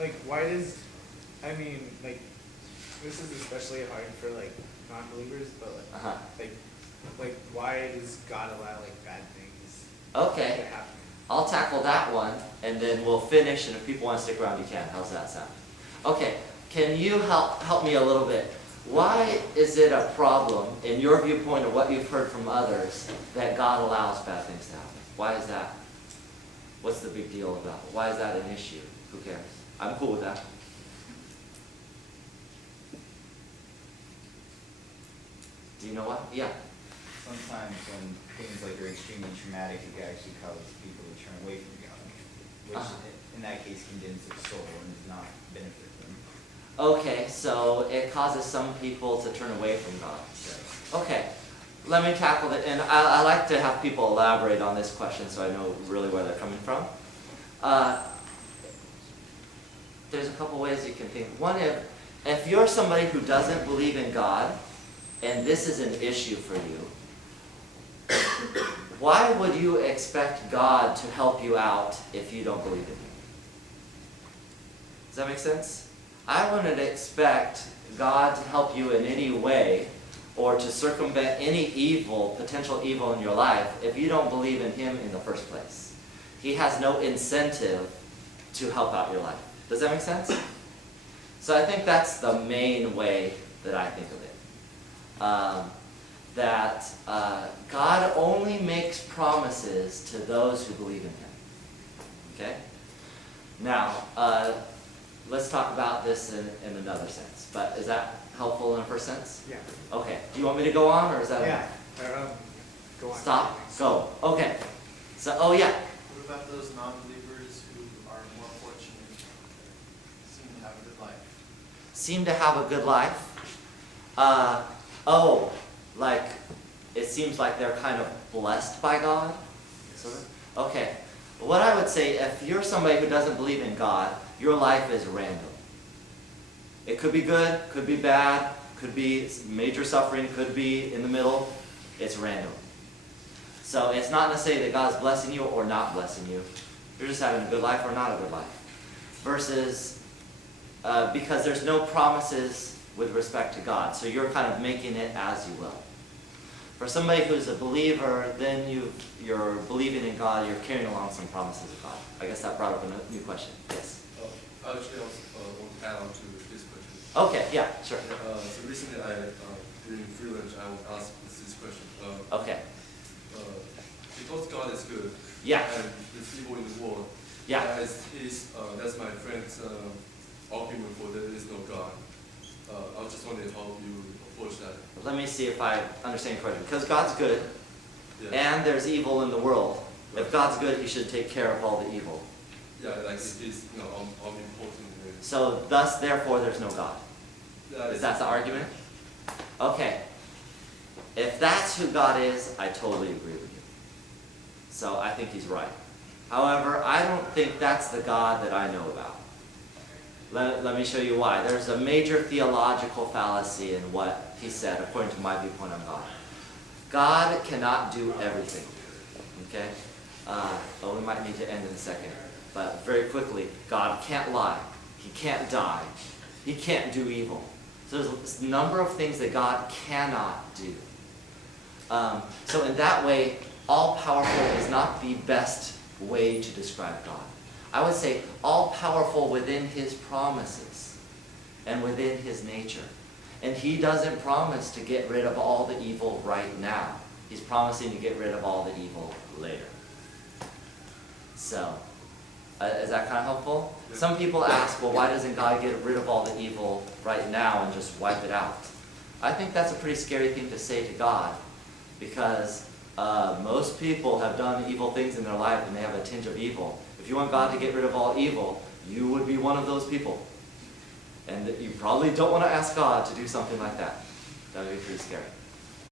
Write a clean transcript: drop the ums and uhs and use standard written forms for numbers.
like, why does, I mean, like, this is especially hard for, like, non-believers, but, like, why does God allow, like, bad things Okay. to happen? I'll tackle that one, and then we'll finish, and if people want to stick around, you can. How's that sound? Okay, can you help me a little bit? Why is it a problem, in your viewpoint of what you've heard from others, that God allows bad things to happen? Why is that? What's the big deal about it? Why is that an issue? Who cares? I'm cool with that. Do you know what? Yeah. Sometimes when things like are extremely traumatic, it can actually cause people to turn away from God, which in that case condemns their soul and does not benefit them. Okay, so it causes some people to turn away from God. Okay, let me tackle it, and I like to have people elaborate on this question so I know really where they're coming from. There's a couple ways you can think. One, if you're somebody who doesn't believe in God, and this is an issue for you, why would you expect God to help you out if you don't believe in Him? Does that make sense? I wouldn't expect God to help you in any way or to circumvent any evil, potential evil in your life if you don't believe in Him in the first place. He has no incentive to help out your life. Does that make sense? So I think that's the main way that I think of it. God only makes promises to those who believe in Him. Okay? Now, let's talk about this in another sense. But is that helpful in a first sense? Yeah. Okay. Do you want me to go on, or is that Yeah. Go on. Stop. Go. Okay. So, oh yeah. What about those non-believers who are more fortunate, seem to have a good life? Seem to have a good life. Like it seems like they're kind of blessed by God. Sort of? Okay. What I would say, if you're somebody who doesn't believe in God, your life is random. It could be good, could be bad, could be major suffering, could be in the middle. It's random. So it's not necessarily that God's blessing you or not blessing you. You're just having a good life or not a good life. Versus, because there's no promises with respect to God. So you're kind of making it as you will. For somebody who's a believer, then you're believing in God, you're carrying along some promises of God. I guess that brought up a new question. Yes? Actually, I also want to add on to this question. Okay, yeah, sure. So recently, during free lunch, I was asked this question. Okay. Because God is good, Yeah. and there's evil in the world, Yeah. that's my friend's argument for there is no God. I was just wondering how you approach that. Let me see if I understand your question. Because God's good, Yeah. and there's evil in the world. If God's good, He should take care of all the evil. Yeah, like it is, omnipotent. So, thus, therefore, there's no God. Yeah, Is that the argument? Okay. If that's who God is, I totally agree with you. So, I think He's right. However, I don't think that's the God that I know about. Let me show you why. There's a major theological fallacy in what He said, according to my viewpoint on God. God cannot do everything. Okay? We might need to end in a second. But very quickly, God can't lie. He can't die. He can't do evil. So there's a number of things that God cannot do. So in that way, all-powerful is not the best way to describe God. I would say all-powerful within His promises and within His nature. And He doesn't promise to get rid of all the evil right now. He's promising to get rid of all the evil later. So, is that kind of helpful? Yeah. Some people ask, well, why doesn't God get rid of all the evil right now and just wipe it out? I think that's a pretty scary thing to say to God, because most people have done evil things in their life and they have a tinge of evil. If you want God to get rid of all evil, you would be one of those people. And you probably don't want to ask God to do something like that. That would be pretty scary.